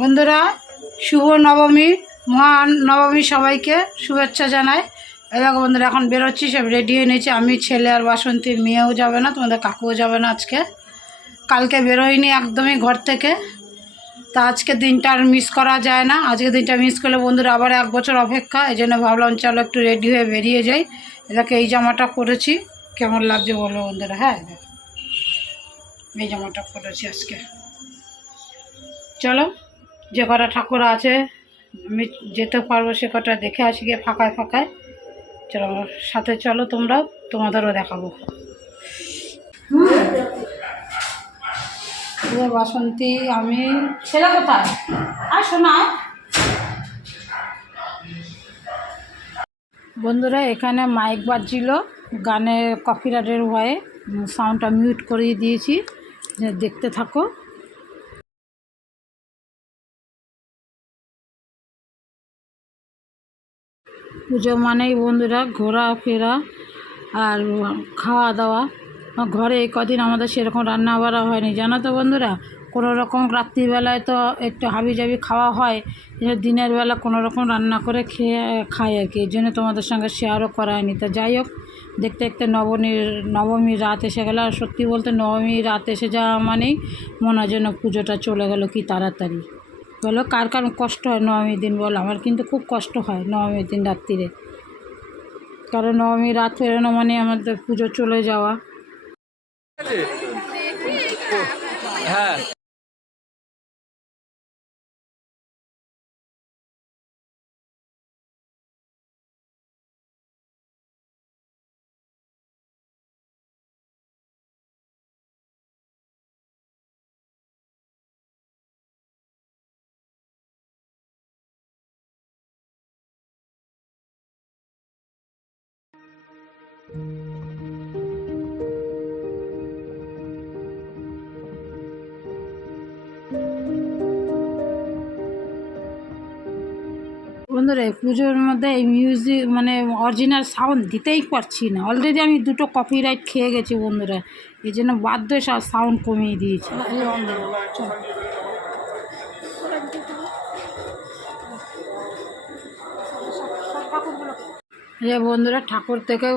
বন্ধুরা, শুভ নবমী, মহান নবমী সবাইকে শুভেচ্ছা জানাই। দেখো বন্ধুরা, এখন বেরোচ্ছি, সব রেডি হয়ে নিয়েছি। আমি, ছেলে আর বাসন্তী, মেয়েও যাবে না, তোমাদের কাকুও যাবে না আজকে। কালকে বেরোয়নি একদমই ঘর থেকে। তা আজকে দিনটা আর মিস করা যায় না। আজকে দিনটা মিস করলে বন্ধুরা আবার এক বছর অপেক্ষা, এই জন্য ভাবলাম চলো একটু রেডি হয়ে বেরিয়ে যাই। এদেরকে এই জামাটা পরেছি। কেমন লাগছে বলো বন্ধুরা হ্যাঁ? এই এই জামাটা পরেছি আজকে। চলো। যে কটা ঠাকুর আছে, আমি যেতে পারব সে কটা দেখে আসি, গিয়ে ফাঁকায় ফাঁকায়। চলো, সাথে চলো, তোমরা, তোমাদেরও দেখাবো। বাসন্তী, আমি, ছেলে কোথায়? আর শোনা বন্ধুরা, এখানে মাইক বাজছিল গানের কপিরাইটের ভয়ে সাউন্ডটা মিউট করিয়ে দিয়েছি দেখতে থাকো। পুজো মানেই বন্ধুরা ঘোরাফেরা আর খাওয়া দাওয়া। ঘরে কদিন আমাদের সেরকম রান্না বাড়া হয়নি। জানো তো বন্ধুরা, কোনো রকম রাত্রিবেলায় তো একটু হাবি জাবি খাওয়া হয় দিনের বেলা কোনো রকম রান্না করে খেয়ে খাই আর কি। এই জন্য তোমাদের সঙ্গে শেয়ারও করা হয়নি। তা যাই হোক, দেখতে দেখতে নবমীর নবমীর রাত এসে গেল। আর সত্যি বলতে নবমীর রাত এসে যাওয়া মানেই মনে যেন পুজোটা চলে গেল কি তাড়াতাড়ি। বলো, কার কার কষ্ট হয় নবমীর দিন বলো? আমার কিন্তু খুব কষ্ট হয় নবমীর দিন রাত্রিরে। কারণ নবমী রাত ফেরানো মানে আমাদের পুজো চলে যাওয়া। হ্যাঁ। বন্ধুরা, এই পুজোর মধ্যে এই মিউজিক মানে অরিজিনাল সাউন্ড দিতেই পারছি না। অলরেডি আমি দুটো কপিরাইট খেয়ে গেছি বন্ধুরা। এই জন্য বাধ্য সাউন্ড কমিয়ে দিয়েছি। যে বন্ধুরা, ঠাকুর থেকে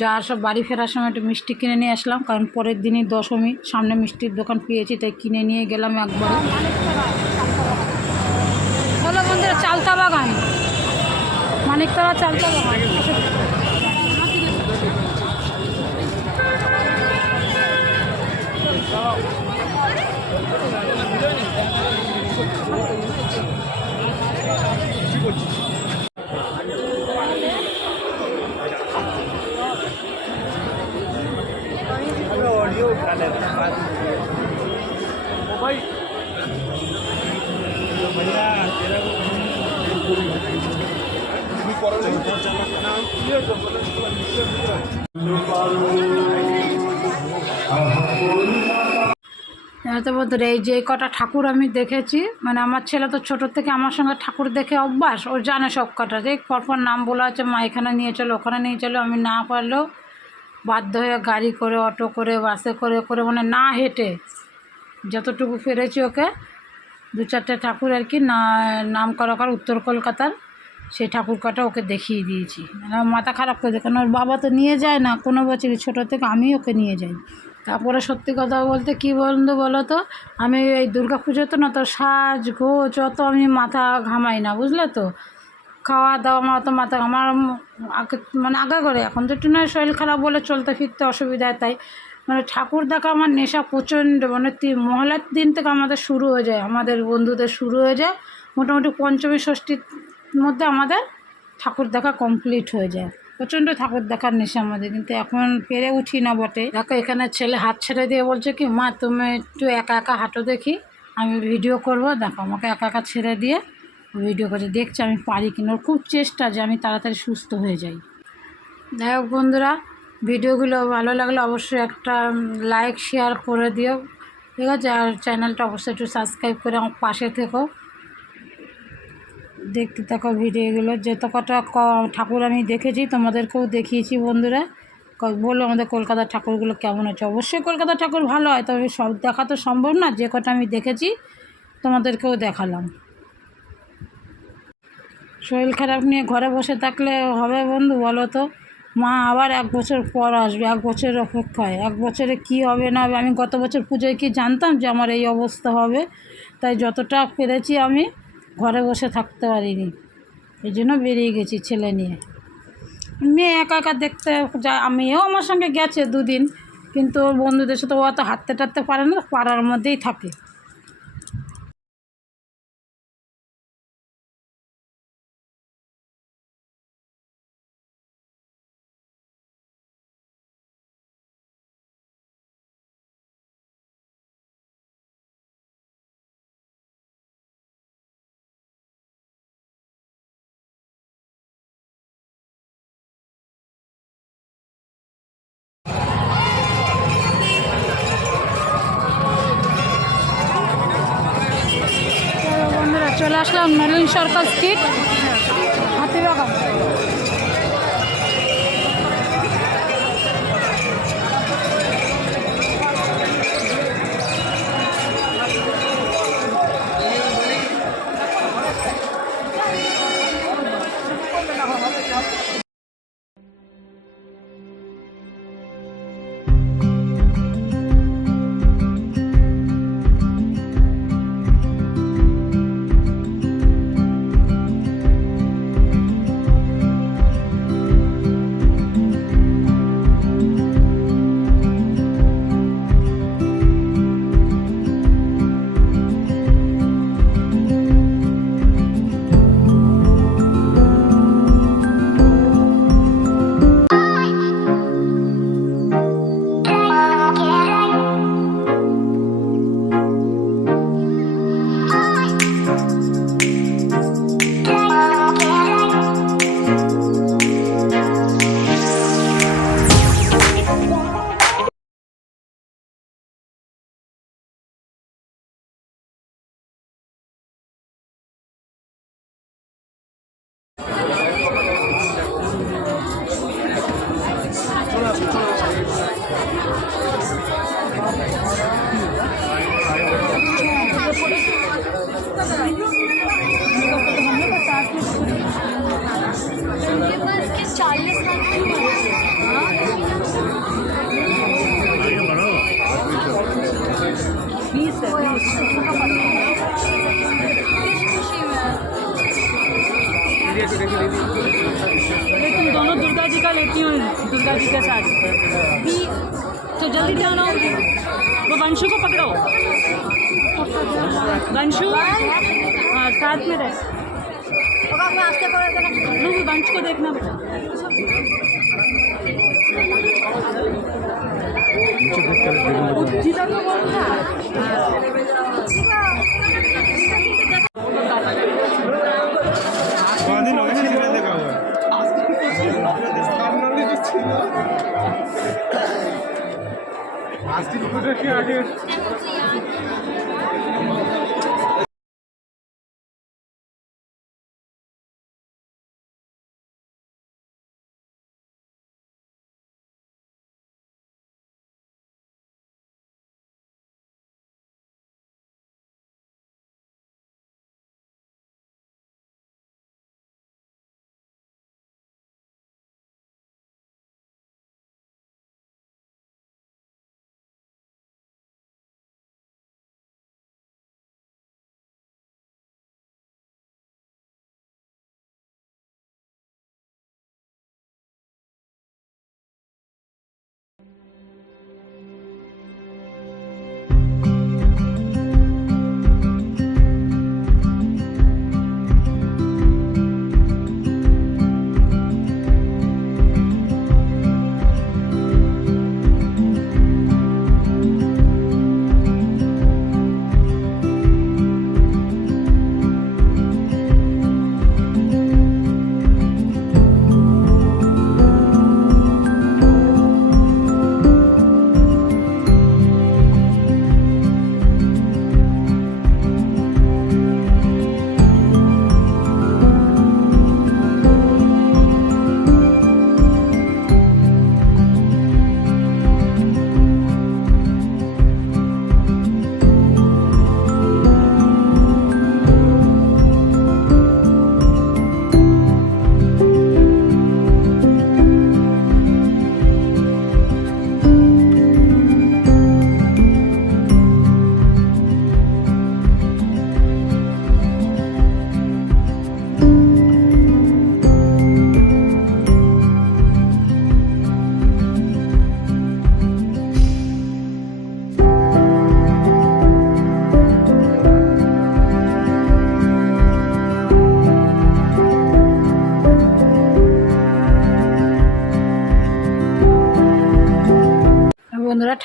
যাওয়ার সব বাড়ি ফেরার সময় একটু মিষ্টি কিনে নিয়ে আসলাম, কারণ পরের দিনই দশমী, সামনে মিষ্টির দোকান পেয়েছি, তাই কিনে নিয়ে গেলাম একবার। হলো চালতা বাগান। মানিকতলা চালতা বাগান। হ্যাঁ তো বন্ধুরা, এই যে কটা ঠাকুর আমি দেখেছি মানে আমার ছেলে তো ছোটোর থেকে আমার সঙ্গে ঠাকুর দেখে অভ্যাস, ও জানে সব কটা। যে পরপর নাম বলা আছে, মা এখানে নিয়ে চলো, ওখানে নিয়ে চলো, আমি না পারলেও বাধ্য হয়ে গাড়ি করে, অটো করে, বাসে করে করে মানে না হেঁটে যতটুকু ফেরেছি ওকে দু চারটে ঠাকুর আর কি, না, নাম করা করা উত্তর কলকাতার, সেই ঠাকুর কটা ওকে দেখিয়ে দিয়েছি। মানে মাথা খারাপ করে দেয়, কারণ ওর বাবা তো নিয়ে যায় না, কোনো বছরই ছোটো থেকে আমি ওকে নিয়ে যাই। তারপরে সত্যি কথা বলতে কী বন্ধু বলো তো, আমি এই দুর্গা পুজোতে না, তো সাজ গোছ অত আমি মাথা ঘামাই না, বুঝলে তো? খাওয়া দাওয়া আমার অত মাথা আমার আগে মানে আগে করে এখন তো একটু নয় শরীর খারাপ বলে চলতে ফিরতে অসুবিধা তাই মানে ঠাকুর দেখা আমার নেশা প্রচণ্ড মানে মহলার দিন থেকে আমাদের শুরু হয়ে যায়, আমাদের বন্ধুদের শুরু হয়ে যায়, মোটামুটি পঞ্চমী ষষ্ঠীর মধ্যে আমাদের ঠাকুর দেখা কমপ্লিট হয়ে যায়। প্রচণ্ড ঠাকুর দেখার নেশা আমাদের, কিন্তু এখন পেরে উঠি না বটে। দেখো এখানে ছেলে হাত ছেড়ে দিয়ে বলছে কি, মা, তুমি একটু একা একা হাঁটো দেখি, আমি ভিডিও করব। দেখো আমাকে একা একা ছেড়ে দিয়ে ভিডিও করে দেখছি আমি পারি কিনা। ওর খুব চেষ্টা যে আমি তাড়াতাড়ি সুস্থ হয়ে যাই। যাই হোক বন্ধুরা ভিডিওগুলো ভালো লাগলে অবশ্যই একটা লাইক শেয়ার করে দিও। ঠিক আছে? আর চ্যানেলটা অবশ্যই একটু সাবস্ক্রাইব করে আমার পাশে থেকো। দেখতে থাকো ভিডিওগুলো। যত কটা ঠাকুর আমি দেখেছি, তোমাদেরকেও দেখিয়েছি বন্ধুরা। ক- বলো আমাদের কলকাতার ঠাকুরগুলো কেমন হচ্ছে অবশ্যই কলকাতার ঠাকুর ভালো হয়, তবে সব দেখা তো সম্ভব না। যে কটা আমি দেখেছি, তোমাদেরকেও দেখালাম। শরীর খারাপ নিয়ে ঘরে বসে থাকলে হবে বন্ধু, বলো তো। মা আবার এক বছর পর আসবে, এক বছরের অপেক্ষায়। এক বছরে কি হবে না হবে? আমি গত বছর পুজোয় কি জানতাম যে আমার এই অবস্থা হবে? তাই যতটা পেরেছি আমি ঘরে বসে থাকতে পারিনি। এই জন্য বেরিয়ে গেছি ছেলে নিয়ে। মেয়ে একা একা দেখতে যায় মেয়েও আমার সঙ্গে গেছে দুদিন, কিন্তু ওর বন্ধুদের সাথে ও অত হাঁটতে টাটতে পারে না, পাড়ার মধ্যেই থাকে। চলে আসলাম নলিন সরকার স্ট্রিট हो दुर्गा जी के साथ बी तो जल्दी जाना वो वंशु को पकड़ो वंशु हाँ साथ में रहे नो, वो वंश को देखना बेटा उज्जिता तो बोल रहा আজকে দুটো কি আগে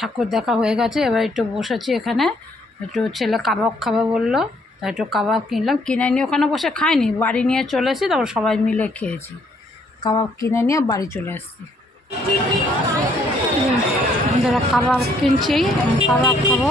ঠাকুর দেখা হয়ে গেছে, এবার একটু বসেছি এখানে। একটু ছেলে কাবাব খাবে বলল, তাই একটু কাবাব কিনলাম। কিনে নিয়ে ওখানে বসে খাইনি, বাড়ি নিয়ে চলে এসেছি, তারপর সবাই মিলে খেয়েছি। কাবাব কিনে নিয়ে বাড়ি চলে আসছি কাবাব কিনছি কাবাব খাব।